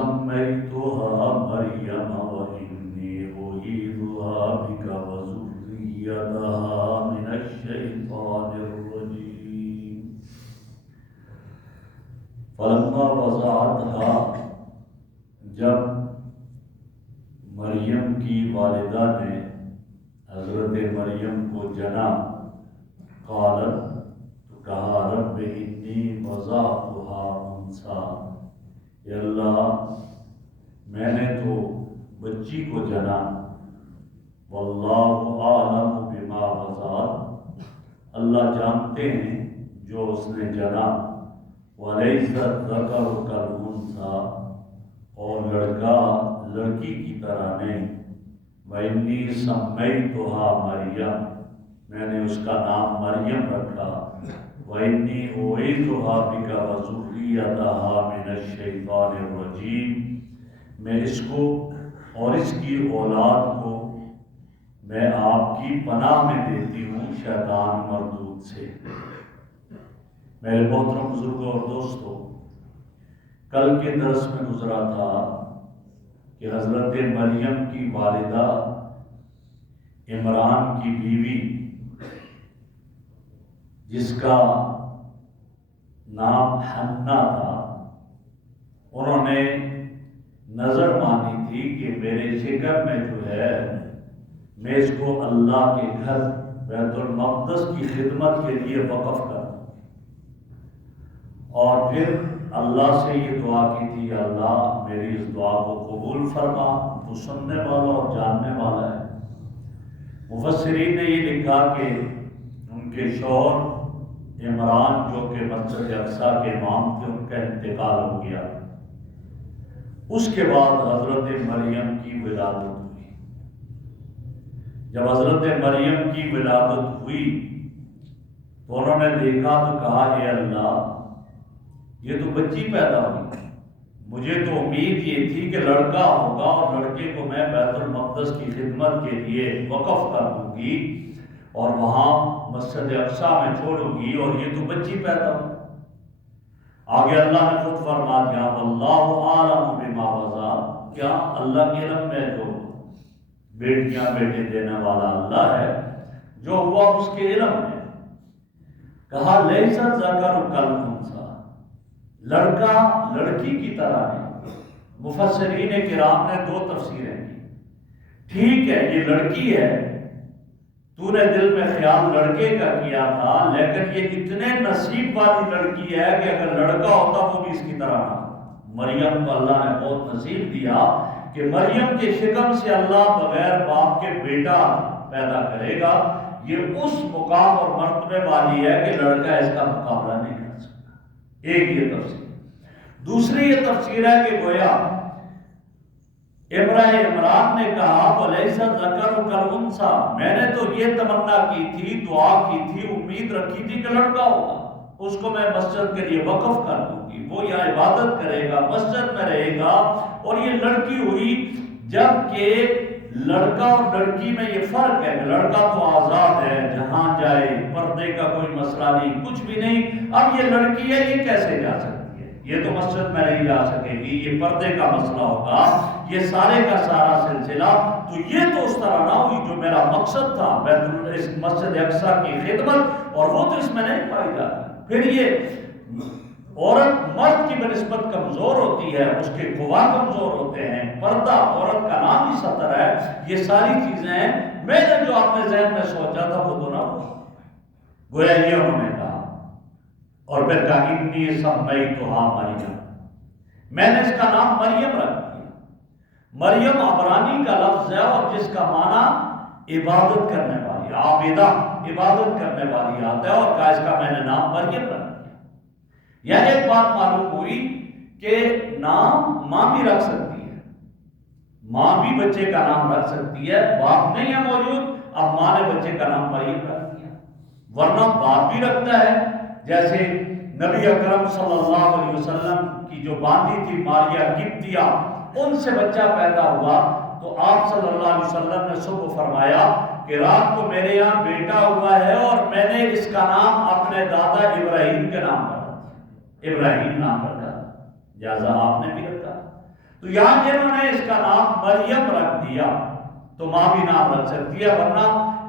سمیتها مریم وإنی أعیذها بک وذریتها من الشیطان الرجیم فلما وضعتها، جب مریم کی والدہ نے حضرت مریم کو جنا، قالت، تو کہا، رب انی وضعتها انثی، اے اللہ میں نے تو بچی کو جنا، واللہ اعلم بما وضعت، اللہ جانتے ہیں جو اس نے جنا، ولیس الذکر کالانثی، اور لڑکا لڑکی کی طرح نہیں، وإنی سمیتها مریم، میں نے اس کا نام مریم رکھا، وإنی أعیذها بک وذریتها من الشیطان الرجیم، میں اس کو اور اس کی اولاد کو میں آپ کی پناہ میں دیتی ہوں شیطان مردود سے۔ میرے محترم بزرگوں اور دوستوں، کل کے درس میں گزرا تھا کہ حضرت مریم کی والدہ عمران کی بیوی، جس کا نام حنا تھا، انہوں نے نظر مانی تھی کہ میرے شکم میں جو ہے میں اس کو اللہ کے گھر بیت المقدس کی خدمت کے لیے وقف کر دوں، اور پھر اللہ سے یہ دعا کی تھی، اللہ میری اس دعا کو قبول فرما، تو سننے والا اور جاننے والا ہے۔ مفسرین نے یہ لکھا کہ ان کے شوہر عمران جو کہ مسجد اقصیٰ کے امام تھے، ان کا انتقال ہو گیا۔ اس کے بعد حضرت مریم کی ولادت ہوئی۔ جب حضرت مریم کی ولادت ہوئی تو انہوں نے دیکھا تو کہا، اے اللہ یہ تو بچی پیدا ہوئی، مجھے تو امید یہ تھی کہ لڑکا ہوگا اور لڑکے کو میں بیت المقدس کی خدمت کے لیے وقف کر دوں گی اور وہاں مسجد اقصیٰ میں چھوڑوں گی، اور یہ تو بچی پیدا ہوئی۔ آگے اللہ نے خود فرما دیا، واللہ اعلم بما وضعت، کیا اللہ کے علم میں جو بیٹیاں بیٹے دینے والا اللہ ہے، جو ہوا اس کے علم میں۔ کہا لیس الذکر کالانثی، لڑکا لڑکی کی طرح نہیں۔ مفسرین کرام نے دو تفسیریں کی۔ ٹھیک ہے یہ لڑکی ہے، تو نے دل میں خیال لڑکے کا کیا تھا، لیکن یہ اتنے نصیب والی لڑکی ہے کہ اگر لڑکا ہوتا وہ بھی اس کی طرح نہ۔ مریم کو اللہ نے بہت نصیب دیا کہ مریم کے شکم سے اللہ بغیر باپ کے بیٹا پیدا کرے گا۔ یہ اس مقام اور مرتبے والی ہے کہ لڑکا اس کا مقابلہ نہیں کر سکتا۔ ایک یہ تفسیر۔ دوسری یہ تفسیر ہے کہ گویا عمران نے کہا وَلَيْسَ الذَّكَرُ كَالْأُنثَىٰ، میں نے تو یہ تمنا کی تھی، دعا کی تھی، امید رکھی تھی کہ لڑکا ہوگا، اس کو میں مسجد کے لیے وقف کر دوں گی، وہ یہاں عبادت کرے گا، مسجد میں رہے گا، اور یہ لڑکی ہوئی۔ جبکہ لڑکا اور لڑکی میں یہ فرق ہے کہ لڑکا تو آزاد ہے، جہاں جائے، پردے کا کوئی مسئلہ نہیں، کچھ بھی نہیں۔ اب یہ لڑکی ہے، یہ کیسے جا سکتی ہے؟ یہ تو مسجد میں نہیں جا سکے گی، یہ پردے کا مسئلہ ہوگا، یہ سارے کا سارا سلسلہ۔ تو یہ تو اس طرح نہ ہوئی جو میرا مقصد تھا، اس مسجد اقصیٰ کی خدمت، اور وہ تو اس میں نہیں پائی جاتی۔ پھر یہ عورت مرد کی بنسبت کمزور ہوتی ہے، اس کے قوا کمزور ہوتے ہیں، پردہ عورت کا نام ہی ستر ہے، یہ ساری چیزیں ہیں۔ میں نے جو اپنے ذہن میں سوچا تھا وہ تو نہ ہوا، گویا یہ انہوں نے کہا۔ اور پھر کہا انی سمیتها مریم، میں نے اس کا نام مریم رکھ دیا۔ مریم عبرانی کا لفظ ہے اور جس کا معنی عبادت کرنے والی، عابدہ، عبادت کرنے والی آتا ہے، اور کہا اس کا میں نے نام مریم رکھ دیا۔ یعنی ایک بات معلوم ہوئی کہ نام ماں بھی رکھ سکتی ہے، ماں بھی بچے کا نام رکھ سکتی ہے، باپ نہیں ہے موجود، اب ماں نے بچے کا نام مریم رکھ دیا۔ ورنہ باپ بھی رکھتا ہے، جیسے نبی اکرم صلی اللہ علیہ وسلم کی جو باندھی تھی ماریہ قبطیہ، ان سے بچہ پیدا ہوا تو آپ صلی اللہ علیہ وسلم نے صبح فرمایا کہ رات کو میرے یہاں بیٹا ہوا ہے اور میں نے اس کا نام اپنے دادا ابراہیم کے نام پر، ابراہیم نام رکھا، لہٰذا آپ نے بھی رکھا۔ تو یہاں انہوں نے اس کا نام مریم رکھ دیا، تو ماں بھی نام رکھ سکتی ہے، ورنہ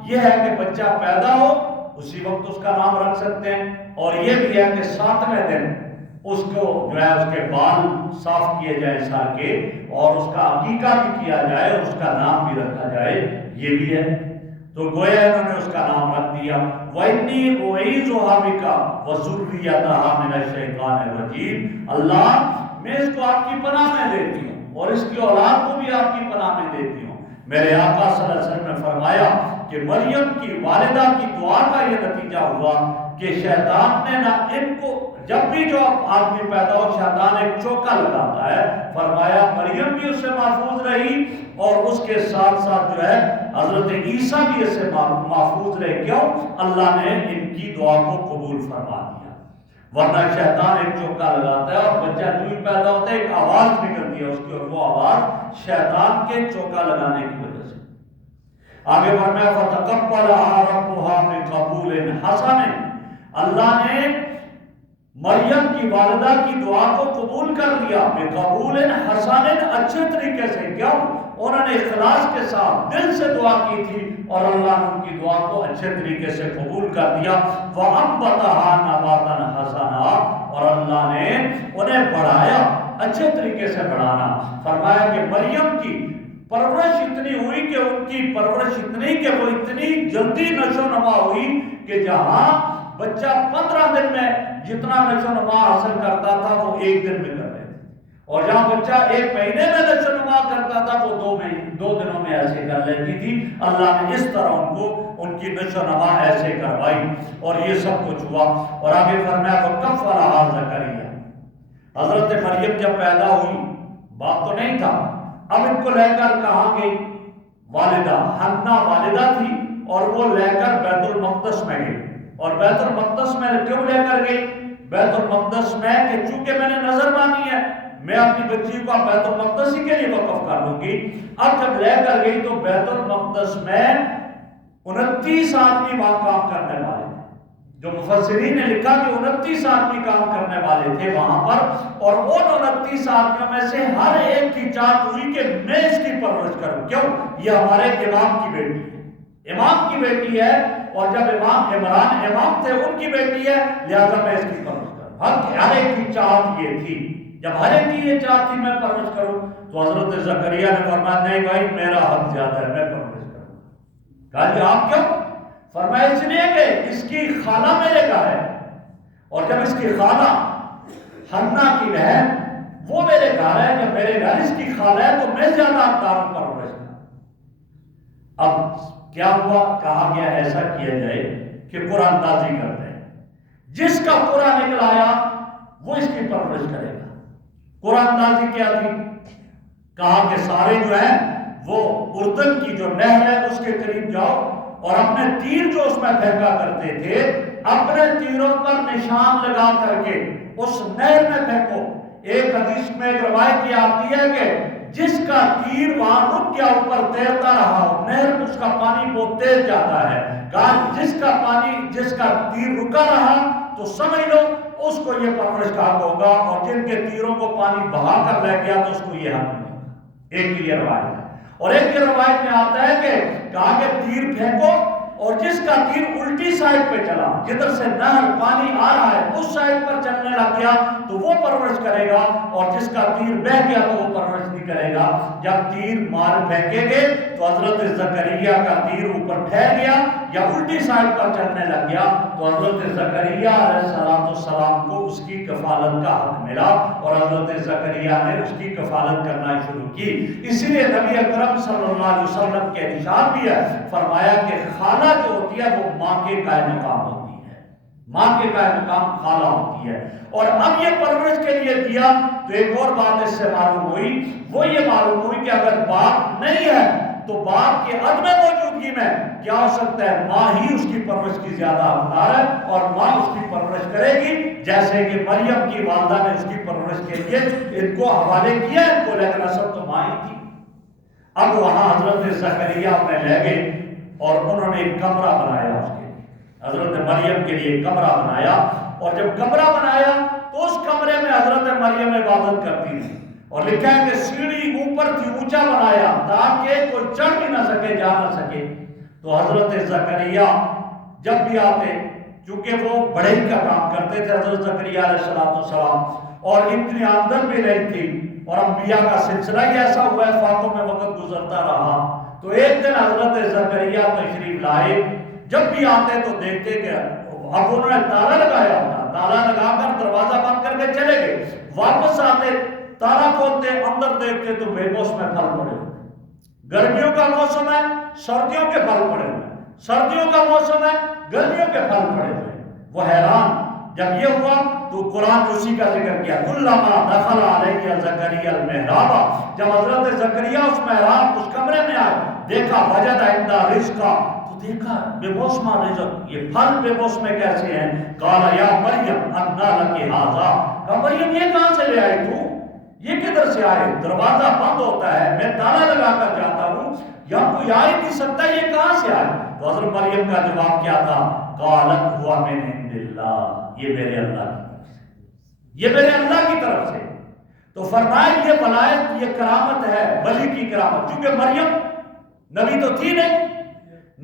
یہ ہے کہ بچہ پیدا ہو اسی وقت اس کا نام رکھ سکتے ہیں، اور یہ بھی ہے کہ 7ویں دن اس کو جو ہے اس کے بال صاف کیے جائیں سر کے، اور اس کا عقیقہ بھی کیا جائے اور اس کا نام بھی رکھا جائے، یہ بھی ہے۔ تو گویا انہوں نے اس کا نام رکھ دیا وَإِنِّي أُعِيذُهَا بِكَ وَذُرِّيَّتَهَا مِنَ الشَّيْطَانِ الرَّجِيمِ، اللہ میں اس کو آپ کی پناہ میں دیتی ہوں اور اس کی اولاد کو بھی آپ کی پناہ میں دیتی ہوں۔ میرے آقا صلی اللہ علیہ وسلم نے فرمایا کہ مریم کی والدہ کی دعا کا یہ نتیجہ ہوا کہ شیطان نے نہ ان کو، جب بھی جو آدمی پیدا ہو شیطان ایک چوکا لگاتا ہے، فرمایا مریم بھی اس سے محفوظ رہی اور اس کے ساتھ ساتھ جو ہے حضرت عیسیٰ بھی اس سے محفوظ رہے۔ کیوں؟ اللہ نے ان کی دعا کو قبول فرما دیا، ورنہ شیطان ایک چوکا لگاتا ہے اور بچہ جو پیدا ہوتا ہے ایک آواز نکلتی ہے اس کی، اور وہ آواز شیطان کے چوکا لگانے کی وجہ سے۔ آگے فرمایا فَتَقَبَّلَهَا رَبُّهَا بِقَبُولٍ حَسَنٍ، اللہ نے مریم کی والدہ کی دعا کو قبول کر لیا، بِقَبُولٍ حَسَنٍ، اچھے طریقے سے۔ کیوں؟ انہوں نے اخلاص کے ساتھ دل سے دعا کی تھی اور اللہ نے ان کی دعا کو اچھے طریقے سے قبول کر دیا۔ وَأَنبَتَهَا نَبَاتًا حَسَنًا، اور اللہ نے انہیں بڑھایا، اچھے طریقے سے بڑھانا۔ فرمایا کہ مریم کی پرورش اتنی ہوئی کہ ان کی پرورش اتنی کہ وہ اتنی جلدی نشو نما ہوئی کہ جہاں بچہ 15 دن میں جتنا نشو نما حاصل کرتا تھا وہ 1 دن میں کر رہے تھے، اور جہاں بچہ 1 مہینے میں نشو نما کرتا تھا وہ 2 دنوں میں ایسے کر لیتی تھی۔ اللہ نے اس طرح ان کو ان کی نشو نما ایسے کروائی اور یہ سب کچھ ہوا۔ اور آگے فرمایا وَكَفَّلَهَا زَكَرِيَّا، حضرت مریم جب پیدا ہوئی باپ تو نہیں تھا، اب ان کو لے کر کہاں گئی؟ والدہ حنا والدہ تھی اور وہ لے کر بیت المقدس میں گئی۔ اور بیت المقدس میں کیوں لے کر گئی؟ بیت المقدس میں کہ چونکہ میں نے نظر مانی ہے میں اپنی بچی کو بیت المقدس ہی کے لیے وقف کر لوں گی۔ اب جب لے کر گئی تو بیت المقدس میں 29 آدمی وہاں کام کرنے والے تھے، جو مفسرین نے لکھا کہ 29 آدمی کام کرنے والے تھے وہاں پر، اور ان 29 آدمیوں میں سے ہر ایک کی چاہت ہوئی کہ میں اس کی پرورش کروں۔ کیوں؟ یہ ہمارے امام کی بیٹی ہے، امام کی بیٹی ہے، اور جب امام عمران امام تھے ان کی بیٹی ہے، لہذا میں اس کی پرورش کروں۔ ہر ایک کی چاہت یہ تھی، جب ہر ایک کی یہ چاہت تھی میں پرورش کروں، تو حضرت زکریا نے فرمایا نہیں بھائی میرا حق زیادہ ہے، میں پرورش کروں۔ کہا جی آپ کیوں؟ فرمایا اس لیے کہ اس کی خالہ میرے گھر ہے، اور جب اس کی خالہ حنا کی بہن وہ میرے گھر ہے، جب میرے گھر اس کی خالہ ہے تو میں زیادہ حقدار ہوں پرورش کروں۔ اب کیا ہوا؟ کہا گیا ایسا کیا جائے کہ قرآن اندازی کرتے ہیں، جس کا قرآن نکل آیا وہ اس کی پرورش کرے گا۔ قرآن اندازی کیا تھی؟ کہا کہ سارے جو ہیں وہ اردن کی جو نہر ہے اس کے قریب جاؤ اور اپنے تیر جو اس میں پھینکا کرتے تھے اپنے تیروں پر نشان لگا کر کے اس نہر میں پھینکو۔ ایک حدیث میں ایک روایت یہ آتی ہے کہ جس کا تیر وہاں رک گیا اوپر تیرتا رہا ہو، نہر اس کا پانی بہت تیز جاتا ہے، کہا جس کا تیر رکا رہا تو سمجھ لو اس کو یہ پرورش کا حق ہوگا، اور جن کے تیروں کو پانی بہا کر لے گیا تو اس کو یہ حق نہیں ہوگا۔ ایک یہ روایت ہے، اور ایک یہ روایت میں آتا ہے کہ کہا کہ تیر پھینکو اور جس کا تیر الٹی سائڈ پہ چلا، جدھر سے نہر پانی آ رہا ہے اس سائڈ پر چلنے لگ گیا تو وہ پرورش کرے گا، اور جس کا تیر بہ گیا تو وہ پرورش نہیں کرے گا۔ جب تیر مار پھینکے گے تو حضرت زکریا کا تیر اوپر ٹھہر گیا یا الٹی سائڈ پر چلنے لگ گیا تو حضرت زکریا علیہ السلام کو اس کی کفالت کا حق ملا، اور حضرت زکریا نے اس کی کفالت کرنا شروع کی۔ اسی لیے نبی اکرم صلی اللہ علیہ وسلم کے ارشاد بھی ہے، فرمایا کہ خالہ جو ہوتی ہے وہ ماں کے قائم مقام ہوتی ہے، ماں کے قائم مقام خالہ ہوتی ہے۔ اور اب یہ پرورش کے لیے دیا تو ایک اور بات اس سے معلوم ہوئی، وہ یہ معلوم ہوئی کہ اگر باپ نہیں ہے تو باپ کے عدم موجودگی میں کیا ہو سکتا ہے، ماں ہی اس کی پرورش کی زیادہ حقدار ہے اور ماں اس کی پرورش کرے گی، جیسے کہ مریم کی والدہ نے اس کی پرورش کے لیے ان کو حوالے کیا، ان کو لیکن اصل تو ماں ہی تھی۔ اب وہاں حضرت زکریا انہیں لے گئے اور انہوں نے ایک کمرہ بنایا اس کے لیے، حضرت مریم کے لیے ایک کمرہ بنایا، اور جب کمرہ بنایا تو اس کمرے میں حضرت مریم عبادت کرتی تھی، اور لکھا ہے کہ سیڑھی اوپر تھی، اونچا بنایا تاکہ کوئی چڑھ بھی نہ سکے، جا نہ سکے۔ تو حضرت زکریا جب بھی آتے، چونکہ وہ بڑھئی کا کام کرتے تھے حضرت زکریا علیہ السلام، اور اتنی آمدن بھی نہیں تھی، اور انبیاء کا سلسلہ ہی ایسا ہوا ہے، فاتوں میں وقت گزرتا رہا۔ تو ایک دن حضرت زکریا تشریف لائے، جب بھی آتے تو دیکھتے کہ اب انہوں نے تالا لگایا ہوتا، تالا لگا کر دروازہ بند کر کے چلے گئے، واپس آتے تالا کھولتے، اندر دیکھتے تو بے موسم پھل پڑے ہوئے۔ گرمیوں کا موسم ہے، سردیوں کے پھل پڑے ہوئے، سردیوں کا موسم ہے، گرمیوں کے پھل پڑے ہوئے۔ وہ حیران، جب یہ ہوا تو قرآن نے اسی کا ذکر کیا، کلما دخل علیہ زکریا المحراب، جب حضرت زکریا اس محراب اس کمرے میں آئے، دیکھا وجد عندہ رزقا، تو دیکھا بے موسم رزق، یہ پھل بے موسم کیسے ہیں؟ قال یا مریم انا لک ھذا، کہا مریم یہ کہاں سے لے آئی تو؟ یہ کدھر سے آئے؟ دروازہ بند ہوتا ہے، میں تالا لگا کر جاتا ہوں، یہاں کوئی آ ہی نہیں سکتا، یہ کہاں سے آئے؟ تو حضرت مریم کا جواب کیا تھا؟ قالت ہوا من عند اللہ، یہ میرے اللہ کی طرف سے، یہ میرے اللہ کی طرف سے۔ تو فرمایا یہ ولایت، یہ کرامت ہے، ولی کی کرامت، چونکہ مریم نبی تو تھی نہیں،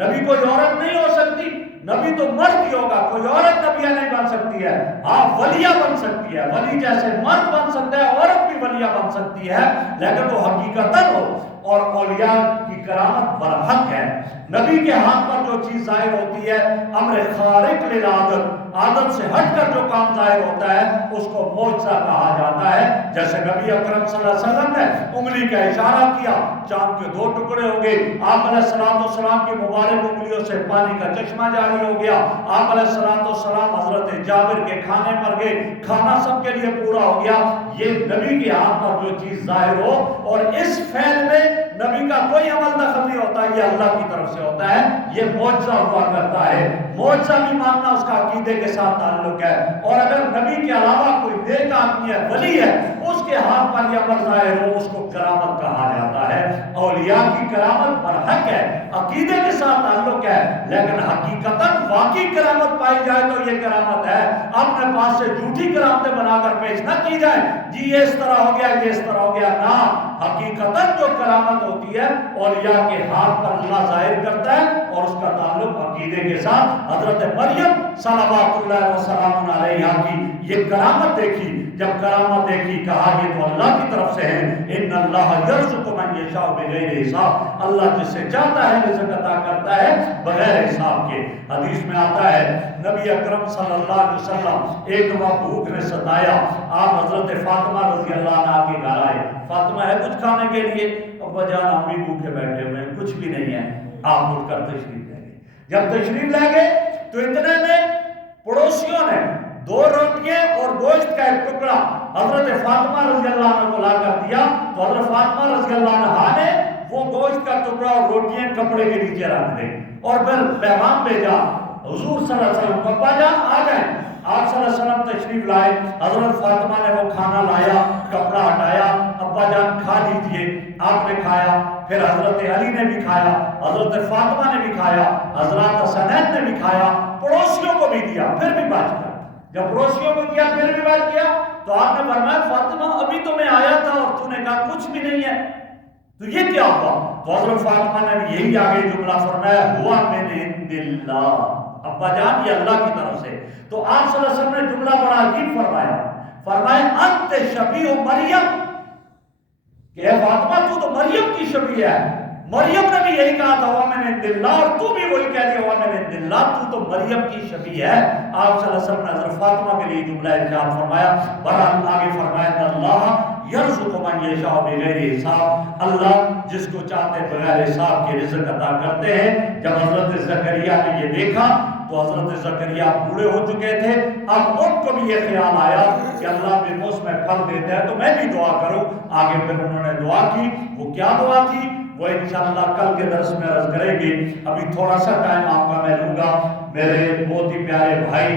نبی کوئی عورت نہیں ہو سکتی، نبی تو مرد ہی ہوگا، کوئی عورت نبیہ نہیں بن سکتی ہے، ہاں ولیہ بن سکتی ہے، ولی جیسے مرد بن سکتا ہے، عورت بھی ولیہ بن سکتی ہے، لیکن وہ حقیقتاً ہو، اور اولیاء کی کرامت برحق ہے۔ نبی کے ہاتھ پر جو چیز ظاہر ہوتی ہے، امر خارق للعادت، عادت سے ہٹ کر جو کام ظاہر ہوتا ہے اس کو معجزہ کہا جاتا ہے۔ جیسے نبی اکرم صلی اللہ علیہ وسلم نے انگلی کا اشارہ کیا، چاند کے 2 ٹکڑے ہو گئے، آپ علیہ السلام کی مبارک انگلیوں سے پانی کا چشمہ جاری ہو گیا، آپ علیہ السلام حضرت جابر کے کھانے پر گئے، کھانا سب کے لیے پورا ہو گیا۔ یہ نبی کے ہاتھ پر جو چیز ظاہر ہو، اور اس فعل میں نبی کا کوئی عمل دخل نہیں ہوتا، یہ اللہ کی طرف سے ہوتا ہے، یہ معجزہ ہوا کرتا ہے۔ معجزہ بھی ماننا اس کا عقیدے کے ساتھ تعلق ہے، اور اگر نبی کے علاوہ کوئی نیک آدمی ہے، ولی ہے، اس کے ہاتھ پر یہ عمل ظاہر ہو، اس کو کرامت کہا جاتا ہے۔ اولیاء کی کرامت برحق ہے، عقیدے کے ساتھ تعلق ہے، لیکن حقیقتاً واقعی کرامت پائی جائے تو یہ کرامت ہے، اپنے پاس سے جھوٹی کرامتیں بنا کر پیش نہ کی جائے، جی یہ اس طرح ہو گیا، یہ اس طرح ہو گیا، نہ، حقیقتاً جو کرامت ہوتی ہے اولیاء کے ہاتھ پر اللہ ظاہر کرتا ہے، اور اس کا تعلق عقیدے کے ساتھ۔ حضرت مریم صلوات اللہ وسلام علیہا کی یہ کرامت دیکھی، جب کرامت دیکھی کہا یہ تو اللہ کی طرف سے ہے، ان اللہ یرزق من یشاء بغیر حساب، اللہ جس سے چاہتا ہے رزق عطا کرتا ہے بغیر حساب کے۔ حدیث میں آتا ہے نبی اکرم صلی اللہ علیہ وسلم ایک دفعہ بھوک نے ستایا، آپ حضرت فاطمہ رضی اللہ عنہا کے گھر آئے، فاطمہ ہے کچھ کھانے کے لیے؟ ابا جان ہم بھی بھوکے بیٹھے ہوئے ہیں، کچھ بھی نہیں ہے۔ آپ اٹھ کر تشریف لے گئے، جب تشریف لے گئے تو اتنے میں پڑوسیوں نے 2 روٹیاں اور گوشت کا ایک ٹکڑا حضرت فاطمہ رضی اللہ عنہ کو لا کر دیا، تو حضرت فاطمہ رضی اللہ عنہ نے وہ گوشت کا ٹکڑا اور روٹیاں کپڑے کے نیچے رکھ دیں، اور پھر پیغام بھیجا حضور صلی اللہ علیہ وسلم کو، ابا جان آ جائیں۔ آپ صلی اللہ علیہ وسلم تشریف لائے، حضرت فاطمہ نے وہ کھانا لایا، کپڑا ہٹایا، ابا جان کھا لیجئے، آپ نے کھایا، پھر حضرت علی نے بھی کھایا، حضرت فاطمہ نے بھی کھایا، حضرت حسنین نے بھی کھایا، پڑوسیوں کو بھی دیا، پھر بھی بچ گیا۔ جب پڑوسیوں کو دیا پھر بھی بچ گیا، تو آپ نے فرمایا فاطمہ ابھی تو میں آیا تھا اور تو نے کہا کچھ بھی نہیں ہے، تو یہ کیا ہوا؟ تو حضرت فاطمہ نے بھی یہی آگے جملہ فرمایا، ہوا من عند اللہ، ابا جان یہ اللہ کی طرف سے۔ تو آپ صلی اللہ علیہ وسلم نے جملہ بڑا عجیب فرمایا انت شبیہ مریم، کہ اے فاطمہ تو مریم کی شبیہ ہے۔ مریم نے بھی یہی کہا تھا ہوا من عند اللہ، اور تو بھی وہی کہہ دیا ہوا من عند اللہ، تو مریم کی شبیہ ہے۔ آپ صلی اللہ علیہ وسلم نے حضرت فاطمہ کے لیے جملہ ارشاد فرمایا، بہرحال آگے فرمایا اللہ یرزق من یشاء بغیر حساب، اللہ جس کو چاہتے بغیر حساب کے رزق عطا کرتے ہیں۔ جب حضرت زکریا نے یہ دیکھا تو حضرت زکریا بوڑھے ہو چکے تھے، اب ان کو بھی یہ خیال آیا کہ اللہ بے موسم پھل دیتا ہے تو میں بھی دعا کروں۔ آگے پھر انہوں نے دعا کی، وہ کیا دعا تھی وہ انشاءاللہ کل کے درس میں عرض کریں گے۔ ابھی تھوڑا سا ٹائم آپ کا میں لوں گا۔ میرے بہت ہی پیارے بھائی